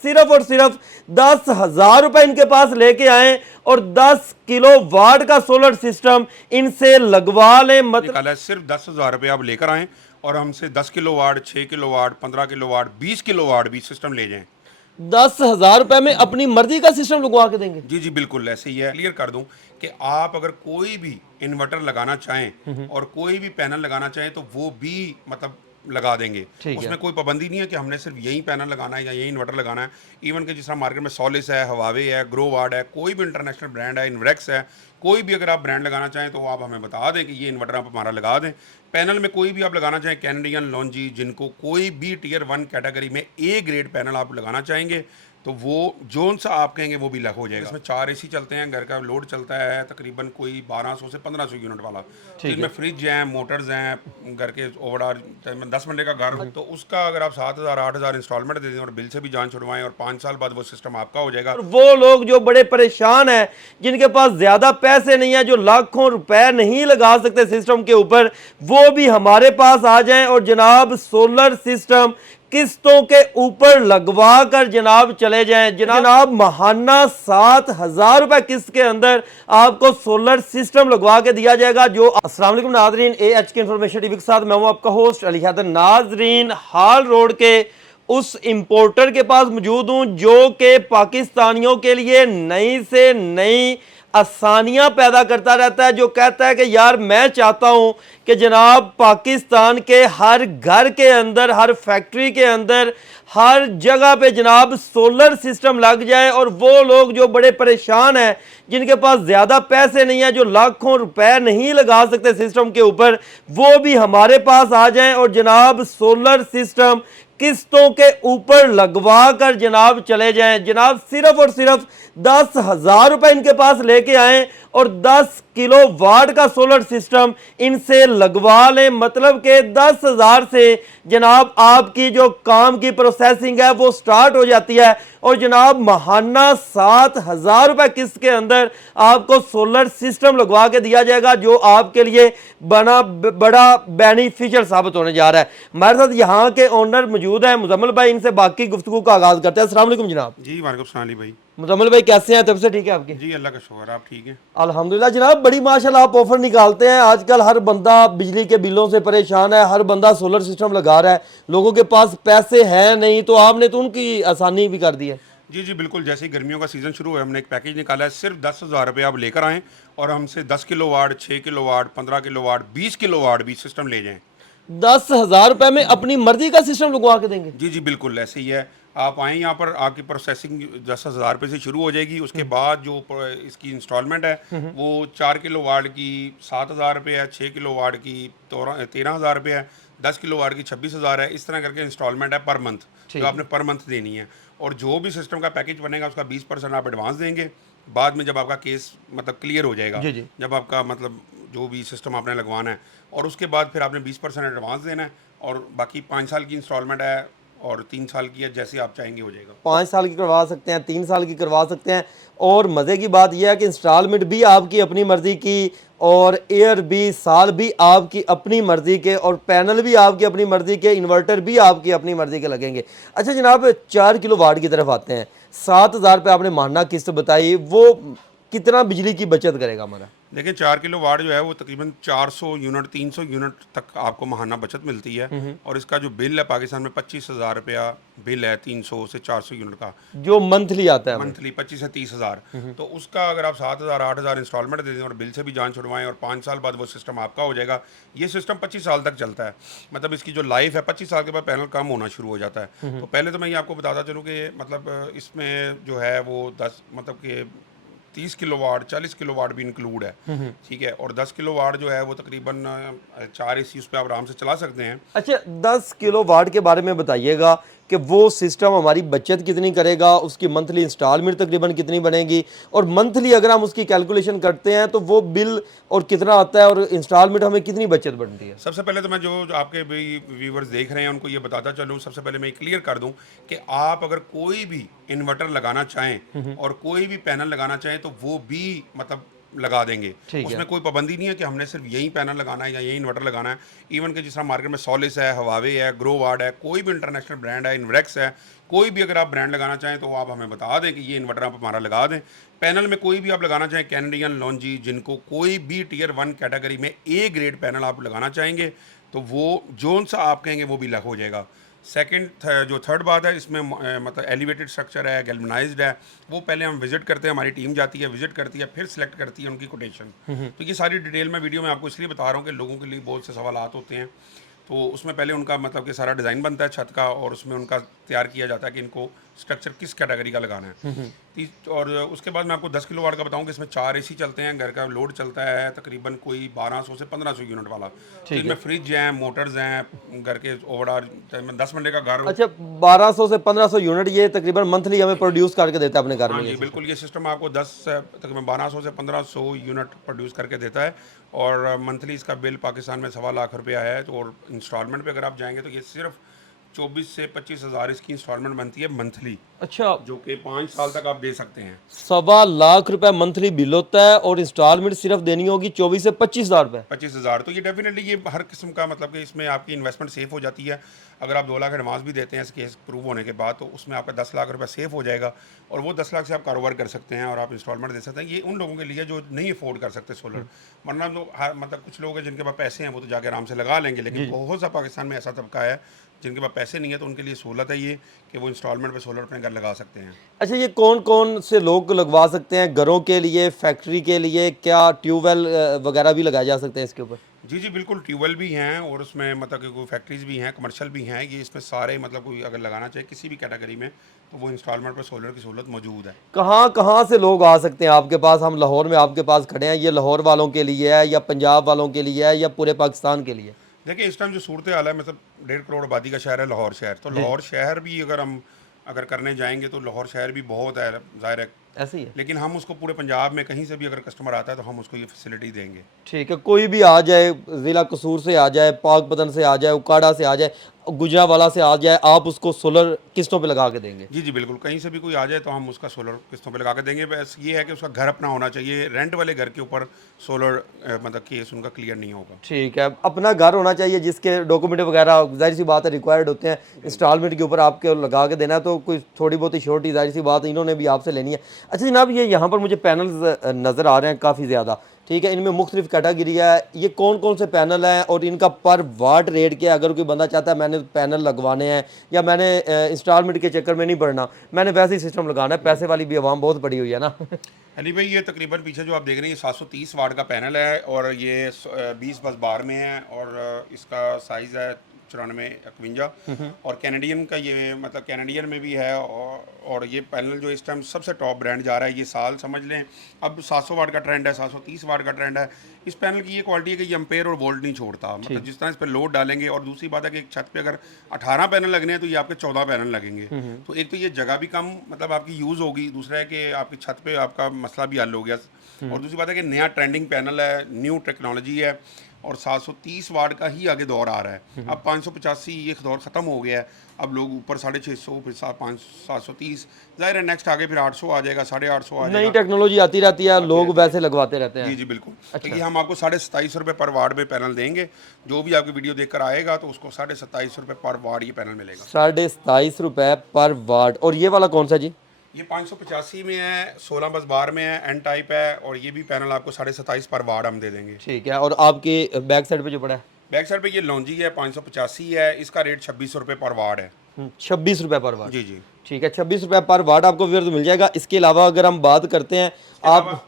सिर्फ और सिर्फ 10,000 रुपए इनके पास लेके आए और 10 किलो वाट का सोलर सिस्टम इनसे लगवा लें। निकाला है सिर्फ 10,000 रुपये आप लेकर आएँ और हमसे 10 kilowatt, 6 kilowatt, 15 kilowatt, 20 kilowatt भी सिस्टम ले जाएं। 10,000 रुपए में अपनी मर्जी का सिस्टम लगवा के देंगे। जी जी बिल्कुल ऐसे ही है। क्लियर कर दूं कि आप अगर कोई भी इन्वर्टर लगाना चाहें और कोई भी पैनल लगाना चाहें तो वो भी मतलब लगा देंगे। ठीक है। उसमें कोई पाबंदी नहीं है कि हमने सिर्फ यही पैनल लगाना है या यही इन्वर्टर लगाना है। इवन कि जिस तरह मार्केट में सॉलिस है, हवावे है, ग्रो वार्ड है, कोई भी इंटरनेशनल ब्रांड है, इन्वेक्स है, कोई भी अगर आप ब्रांड लगाना चाहें तो आप हमें बता दें कि ये इन्वर्टर आप हमारा लगा दें। पैनल में कोई भी आप लगाना चाहें, कैनेडियन, लॉन्जी, जिनको कोई भी टियर 1 कैटेगरी में ए ग्रेड पैनल आप लगाना चाहेंगे तो वो जोन सा आप कहेंगे वो भी लग हो जाएगा। इसमें 4 एसी चलते हैं, घर का लोड चलता है तकरीबन कोई 1200 से 1500 यूनिट वाला। तो इसमें फ्रिज हैं, मोटर्स हैं, घर के ओवरऑल 10 बंदे का घर तो उसका अगर आप 7,000 8,000 इंस्टॉलमेंट दे दें और बिल से भी जान छुड़वाएं और 5 साल बाद वो सिस्टम आपका हो जाएगा। और वो लोग जो बड़े परेशान हैं, जिनके पास ज्यादा पैसे नहीं है, जो लाखों रुपए नहीं लगा सकते सिस्टम के ऊपर, वो भी हमारे पास आ जाएं और जनाब सोलर सिस्टम किस्तों के ऊपर लगवा कर जनाब चले जाएं। जनाब महाना 7,000 रुपए किस्त के अंदर आपको सोलर सिस्टम लगवा के दिया जाएगा। जो अस्सलाम वालेकुम नाजरीन, AHK इंफॉर्मेशन टीवी के साथ मैं हूं आपका होस्ट अली हैदर। नाजरीन, हाल रोड के उस इंपोर्टर के पास मौजूद हूं जो कि पाकिस्तानियों के लिए नई से नई आसानियां पैदा करता रहता है, जो कहता है कि यार मैं चाहता हूं कि जनाब पाकिस्तान के हर घर के अंदर, हर फैक्ट्री के अंदर, हर जगह पे जनाब सोलर सिस्टम लग जाए। और वो लोग जो बड़े परेशान हैं, जिनके पास ज़्यादा पैसे नहीं है, जो लाखों रुपए नहीं लगा सकते सिस्टम के ऊपर, वो भी हमारे पास आ जाएं और जनाब सोलर सिस्टम किस्तों के ऊपर लगवा कर जनाब चले जाएं। जनाब सिर्फ और सिर्फ 10,000 रुपए इनके पास लेके आए और 10 किलो वाट का सोलर सिस्टम इनसे लगवा लें। मतलब कि 10,000 से जनाब आपकी जो काम की प्रोसेसिंग है वो स्टार्ट हो जाती है और जनाब महाना 7,000 रुपए किस्त के अंदर आपको सोलर सिस्टम लगवा के दिया जाएगा, जो आपके लिए बड़ा बेनिफिशियल साबित होने जा रहा है। हमारे साथ यहाँ के ओनर मौजूद है मुजम्मिल भाई, इनसे बाकी गुफ्तगू का आगाज करते हैं। अस्सलाम वालेकुम जनाब। जी वालेकुम सलाम अली भाई। मुजम्मिल भाई कैसे हैं? तब से ठीक है आपके? जी अल्लाह का शुक्र, आप ठीक हैं? अल्हम्दुलिल्लाह जनाब, बड़ी माशाल्लाह आप ऑफर निकालते हैं। आजकल हर बंदा बिजली के बिलों से परेशान है, हर बंदा सोलर सिस्टम लगा रहा है, लोगों के पास पैसे हैं नहीं, तो आपने तो उनकी आसानी भी कर दी है। जी जी बिल्कुल। जैसे ही गर्मियों का सीज़न शुरू है हमने एक पैकेज निकाला है। सिर्फ 10,000 रुपये आप लेकर आएँ और हमसे 10 kilowatt, 6 kilowatt, 15 kilowatt, 20 kilowatt भी सिस्टम ले जाएं। 10,000 रुपए में अपनी मर्जी का सिस्टम लगवा के देंगे। जी जी बिल्कुल ऐसे ही है। आप आएँ यहाँ पर, आपकी प्रोसेसिंग 10,000 रुपये से शुरू हो जाएगी। उसके बाद जो इसकी इंस्टॉलमेंट है वो 4 किलो वाट की 7,000 रुपये है, 6 किलो वाट की 13,000 रुपये है, 10 किलो वाट की 26,000 है। इस तरह करके इंस्टॉलमेंट है पर मंथ, जो आपने पर मंथ देनी है। और जो भी सिस्टम का पैकेज बनेगा उसका 20% आप एडवांस देंगे। बाद में जब आपका केस मतलब क्लियर हो जाएगा, जी जी। जब आपका मतलब जो भी सिस्टम आपने लगवाना है, और उसके बाद फिर आपने 20% एडवांस देना है और बाकी 5 साल की इंस्टॉलमेंट है और 3 साल की है, जैसे आप चाहेंगे हो जाएगा। 5 साल की करवा सकते हैं, 3 साल की करवा सकते हैं। और मज़े की बात यह है कि इंस्टॉलमेंट भी आपकी अपनी मर्ज़ी की और एयर भी, साल भी आपकी अपनी मर्ज़ी के और पैनल भी आपकी अपनी मर्ज़ी के, इन्वर्टर भी आपकी अपनी मर्ज़ी के लगेंगे। अच्छा जनाब, 4 किलो वाट की तरफ आते हैं। 7,000 रुपये आपने मानना किस्त बताई, वो कितना बिजली की बचत करेगा हमारा? देखिए 4 किलो वाट जो है वो तकरीबन 400 यूनिट 300 यूनिट तक आपको महाना बचत मिलती है। और इसका जो बिल है पाकिस्तान में 25,000 रुपया बिल है, 300 से 400 यूनिट का जो मंथली आता है हमें। मंथली 25 से 30,000। तो उसका अगर आप 7,000 8,000 इंस्टॉलमेंट दे दें और बिल से भी जान छुड़वाएं और 5 साल बाद वो सिस्टम आपका हो जाएगा। ये सिस्टम 25 साल तक चलता है। मतलब इसकी जो लाइफ है 25 साल के बाद पैनल कम होना शुरू हो जाता है। तो पहले तो मैं ये आपको बताता चलूँ कि मतलब इसमें जो है वो 10 मतलब कि 30 किलो वाट 40 किलो वाट भी इंक्लूड है। ठीक है। और 10 किलो वाट जो है वो तकरीबन 4 एसी उस पर आप आराम से चला सकते हैं। अच्छा 10 किलो वाट के बारे में बताइएगा कि वो सिस्टम हमारी बचत कितनी करेगा, उसकी मंथली इंस्टॉलमेंट तकरीबन कितनी बनेगी, और मंथली अगर हम उसकी कैलकुलेशन करते हैं तो वो बिल और कितना आता है और इंस्टॉलमेंट हमें कितनी बचत बनती है। सबसे पहले तो मैं जो आपके भी व्यूवर्स देख रहे हैं उनको ये बताता चलूँ, सबसे पहले मैं क्लियर कर दूं कि आप अगर कोई भी इन्वर्टर लगाना चाहें और कोई भी पैनल लगाना चाहें तो वो भी मतलब लगा देंगे। ठीक है। उसमें कोई पाबंदी नहीं है कि हमने सिर्फ यही पैनल लगाना है या यही इन्वर्टर लगाना है। इवन कि जिस तरह मार्केट में सॉलिस है, हवावे है, ग्रो वार्ड है, कोई भी इंटरनेशनल ब्रांड है, इन्वेक्स है, कोई भी अगर आप ब्रांड लगाना चाहें तो आप हमें बता दें कि ये इन्वर्टर आप हमारा लगा दें। पैनल में कोई भी आप लगाना चाहें, कैनेडियन, लॉन्जी, जिनको कोई भी टियर 1 कैटेगरी में ए ग्रेड पैनल आप लगाना चाहेंगे तो वो जोन सा आप कहेंगे वो भी लग हो जाएगा। जो थर्ड बात है, इसमें मतलब एलिवेटेड स्ट्रक्चर है, गैल्वनाइज्ड है, वो पहले हम विजिट करते हैं, हमारी टीम जाती है, विजिट करती है, फिर सिलेक्ट करती है उनकी कोटेशन। तो ये सारी डिटेल मैं वीडियो में आपको इसलिए बता रहा हूँ कि लोगों के लिए बहुत से सवालात होते हैं। तो उसमें पहले उनका मतलब कि सारा डिज़ाइन बनता है छत का, और उसमें उनका तैयार किया जाता है कि इनको स्ट्रक्चर किस कैटेगरी का लगाना है। और उसके बाद मैं आपको 10 किलो वाट का बताऊं कि इसमें 4 एसी चलते हैं, घर का लोड चलता है तकरीबन कोई 1200 से 1500 यूनिट वाला। तो इनमें फ्रिज हैं, मोटर्स हैं, घर के ओवरऑल 10 बंदे का घर हो। अच्छा, 1200 से 1500 यूनिट ये तकरीबन मंथली हमें प्रोड्यूस करके देता है अपने घर हाँ में। जी बिल्कुल, ये सिस्टम आपको 10 तकरीबन 1200 से 1500 यूनिट प्रोड्यूस करके देता है। और मंथली इसका बिल पाकिस्तान में 1.25 लाख रुपया है। तो और इंस्टॉलमेंट पे अगर आप जाएंगे तो ये सिर्फ 24 से 25 हज़ार इसकी इंस्टॉलमेंट बनती है मंथली, अच्छा, जो कि 5 साल तक आप दे सकते हैं। 1.25 लाख रुपए मंथली बिल होता है और इंस्टॉलमेंट सिर्फ देनी होगी 24 से 25 हज़ार रुपए। 25,000। तो ये डेफिनेटली ये हर किस्म का मतलब कि इसमें आपकी इन्वेस्टमेंट सेफ हो जाती है। अगर आप 2 लाख एडवांस भी देते हैं इस केस प्रूव होने के बाद, तो उसमें आपका 10 लाख रुपए सेफ हो जाएगा, और वो 10 लाख से आप कारोबार कर सकते हैं और आप इंस्टॉलमेंट दे सकते हैं। ये उन लोगों के लिए जो नहीं अफोर्ड कर सकते सोलर, वरना तो मतलब कुछ लोग हैं जिनके पास पैसे हैं वो तो जाके आराम से लगा लेंगे, लेकिन बहुत सा पाकिस्तान में ऐसा तबका है जिनके पास पैसे नहीं है, तो उनके लिए सहूलत है ये कि वो इंस्टॉलमेंट पे सोलर अपने घर लगा सकते हैं। अच्छा, ये कौन कौन से लोग लगवा सकते हैं? घरों के लिए, फैक्ट्री के लिए, क्या ट्यूबवेल वगैरह भी लगाए जा सकते हैं इसके ऊपर? जी जी बिल्कुल, ट्यूबवेल भी हैं और उसमें मतलब कि कोई फैक्ट्रीज़ भी हैं, कमर्शियल भी हैं। ये इसमें सारे मतलब कोई अगर लगाना चाहे किसी भी कैटेगरी में, तो वो इंस्टॉलमेंट पर सोलर की सहूलत मौजूद है। कहाँ कहाँ से लोग आ सकते हैं आपके पास? हम लाहौर में आपके पास खड़े हैं, ये लाहौर वालों के लिए है या पंजाब वालों के लिए है या पूरे पाकिस्तान के लिए? देखिए इस टाइम जो सूरत हाल है, मतलब 1.5 करोड़ आबादी का शहर है लाहौर शहर। तो लाहौर शहर भी अगर करने जाएंगे तो लाहौर शहर भी बहुत है, ज़ाहिर है। ऐसे ही है। लेकिन हम उसको पूरे पंजाब में कहीं से भी अगर कस्टमर आता है तो हम उसको ये फैसिलिटी देंगे। ठीक है, कोई भी आ जाए, ज़िला कसूर से आ जाए, पाकपतन से आ जाए, उकाड़ा से आ जाए, गुजरावाला से आ जाए, आप उसको सोलर किस्तों पे लगा के देंगे? जी जी बिल्कुल, कहीं से भी कोई आ जाए तो हम उसका सोलर किस्तों पे लगा के देंगे। बस ये है कि उसका घर अपना होना चाहिए। रेंट वाले घर के ऊपर सोलर मतलब केस उनका क्लियर नहीं होगा। ठीक है, अपना घर होना चाहिए जिसके डॉक्यूमेंट वगैरह जाहिर सी बात है रिक्वायर्ड होते हैं, इंस्टॉलमेंट के ऊपर आपके लगा के देना है, तो कोई थोड़ी बहुत ही श्योरिटी जाहिर सी बात है इन्होंने भी आपसे लेनी है। अच्छा जनाब, ये यहाँ पर मुझे पैनल्स नज़र आ रहे हैं काफ़ी ज़्यादा, ठीक है, इनमें मुख्तलिफ कैटेगरी है, ये कौन कौन से पैनल हैं और इनका पर वाट रेट क्या है? अगर कोई बंदा चाहता है मैंने पैनल लगवाने हैं या मैंने इंस्टॉलमेंट के चक्कर में नहीं पड़ना, मैंने वैसे ही सिस्टम लगाना है, पैसे वाली भी आवाम बहुत बड़ी हुई है ना। अली भाई, ये तकरीबन पीछे जो आप देख रहे हैं ये 730 वाट का पैनल है और ये 20 बस बार में है, और इसका साइज़ है 94-51। और कैनेडियन का ये मतलब कैनेडियन में भी है, और ये पैनल जो इस टाइम सबसे टॉप ब्रांड जा रहा है, ये साल समझ लें। अब 700 वाट का ट्रेंड है, 730 वाट का ट्रेंड है। इस पैनल की ये क्वालिटी है कि ये एम्पेयर और वोल्ट नहीं छोड़ता, मतलब जिस तरह इस पर लोड डालेंगे। और दूसरी बात है कि एक छत पे अगर 18 पैनल लगने हैं तो ये आपके 14 पैनल लगेंगे। तो एक तो ये जगह भी कम मतलब आपकी यूज़ होगी, दूसरा है कि आपकी छत पे आपका मसला भी हल हो गया, और दूसरी बात है कि नया ट्रेंडिंग पैनल है, न्यू टेक्नोलॉजी है, और 730 वाट का ही आगे दौर आ रहा है। अब 585 ये दौर ख़त्म हो गया है, अब लोग ऊपर 650, फिर 730, ज़ाहिर है नेक्स्ट आगे फिर 800 आ जाएगा, 850 आ नई जाएगा। टेक्नोलॉजी आती रहती है, लोग वैसे लगवाते रहते हैं। जी जी बिल्कुल। तो ये हम आपको 27.5 रुपये पर वाट में पैनल देंगे। जो भी आपकी वीडियो देखकर आएगा तो उसको 27.5 रुपये पर वाट ये पैनल मिलेगा। 27.5 रुपए पर वाट। और ये वाला कौन सा जी? ये 585 में है, 16 बस बार में है, एन टाइप है, और ये भी पैनल आपको 27.5 पर वाट हम दे देंगे। ठीक है, और आपके बैक साइड पे जो पड़ा है? बैक साइड पे ये लॉन्जी है, 585 है, इसका रेट 26 रुपये पर वाट है। 26 रुपए पर वाट। जी जी। ठीक है, 26 रुपए पर वाट आपको व्यूअर्स मिल जाएगा। इसके अलावा अगर हम बात करते हैं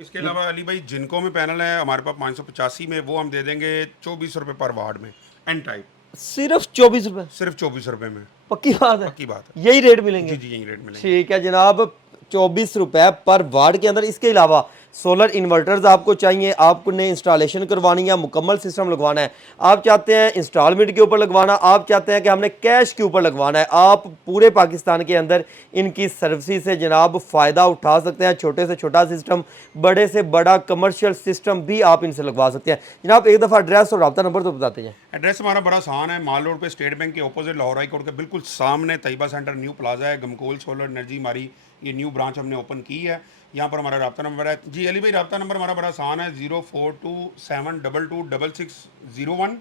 इसके अलावा अली भाई जिनको में पैनल है हमारे पास 585 में, वो हम दे देंगे 24 रुपये पर वाट में, एन टाइप। सिर्फ 24 रुपए? सिर्फ 24 रुपये में। पक्की बात है? पक्की बात है। यही रेट मिलेंगे? जी जी यही रेट मिलेंगे। ठीक है जनाब, 24 रुपए पर वाट के अंदर। इसके अलावा सोलर इन्वर्टर्स आपको चाहिए, आपने इंस्टॉलेशन करवानी है, मुकम्मल सिस्टम लगवाना है, आप चाहते हैं इंस्टॉलमेंट के ऊपर लगवाना, आप चाहते हैं कि हमने कैश के ऊपर लगवाना है, आप पूरे पाकिस्तान के अंदर इनकी सर्विस से जनाब फ़ायदा उठा सकते हैं। छोटे से छोटा सिस्टम, बड़े से बड़ा कमर्शियल सिस्टम भी आप इनसे लगवा सकते हैं। जनाब एक दफ़ा एड्रेस और रब्ता नंबर तो बताते हैं। एड्रेस हमारा बड़ा आसान है, माल रोड पे स्टेट बैंक के ऑपोजिट लाहौर हाई कोर्ट के बिल्कुल सामने तैयबा सेंटर न्यू प्लाजा है, गमकोल सोलर एनर्जी हमारी ये न्यू ब्रांच हमने ओपन की है। यहाँ पर हमारा रब्ता नंबर है जी जी अली भाई, रब्ता नंबर हमारा बड़ा आसान है, 0427226601,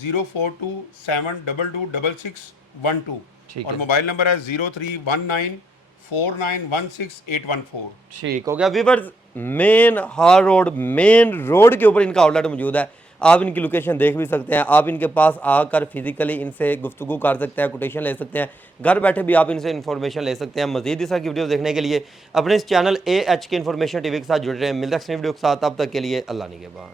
0427226612, ठीक और है, मोबाइल नंबर है 031949168114। ठीक हो गया व्यूअर्स। मेन हार रोड, मेन रोड के ऊपर इनका आउटलेट मौजूद है। आप इनकी लोकेशन देख भी सकते हैं, आप इनके पास आकर फिजिकली इनसे गुफ्तगू कर सकते हैं, कोटेशन ले सकते हैं, घर बैठे भी आप इनसे इन्फॉर्मेशन ले सकते हैं। मजीद इस तरह की वीडियो देखने के लिए अपने इस चैनल AHK इन्फॉर्मेशन TV के साथ जुड़ रहे हैं। मिलते हैं नेक्स्ट वीडियो के साथ, तब तक के लिए अल्लाह निगहबान।